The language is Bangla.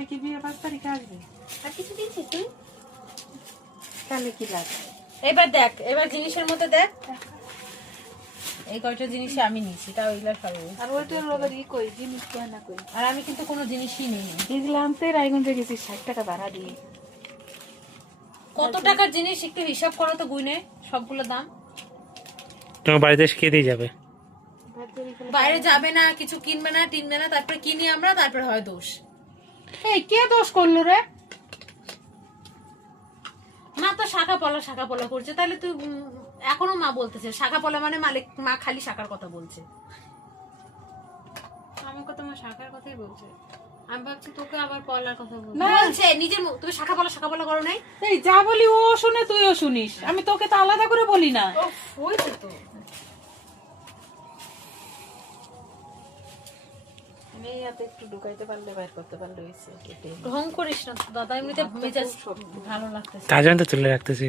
তারিখে বিয়ে, 5 তারিখে আসবে। আর কিছু দিচ্ছিস তুই? তাহলে কি লাগে? এবার দেখ, এবার জিনিসের মধ্যে দেখ, এই কয়টা জিনিস আমি নিয়েছি, তাও এগুলো সব। আর ওইটার লোকের ই কই, জিনিস কেনা কই? আর আমি কিন্তু কোনো জিনিসই নিই। এগুলো আনতে রায়গঞ্জে গেছি 60 টাকা ভাড়া দিয়ে। কত টাকার জিনিস একটু হিসাব করো তো, গুইনে সবগুলো দাম। তোমার বাড়িতে এসে খেয়ে দিয়ে যাবে। বাইরে যাবে না, কিছু কিনবে না, টিনবে না, তারপরে কিনি আমরা, তারপরে হয় দোষ। এই কে দোষ করলো রে? মা তো শাখা পলা করছে, তাহলে তুই এখনো মা বলতেছে শাখা পলা মানে মালিক, মা খালি শাখার কথা বলছে। আমি কত মা শাখার কথাই বলছে। আমি ভাবছি তোকে আবার পলার কথা বলছি। বলছে নিজের মুখ, তুমি শাখা পলা করো নাই? এই যা বলি ও শুনে তুইও শুনিস, আমি তোকে তো আলাদা করে বলি না। হয়েছে তো। আমি এত একটু ঢুকাইতে পারলে, বাইর করতে পারলে হয়েছে। ঢং করিস না দাদা, এমনিতে মেজাজ ভালো লাগতেছে। তার জন্য তো তুলে রাখতেছি।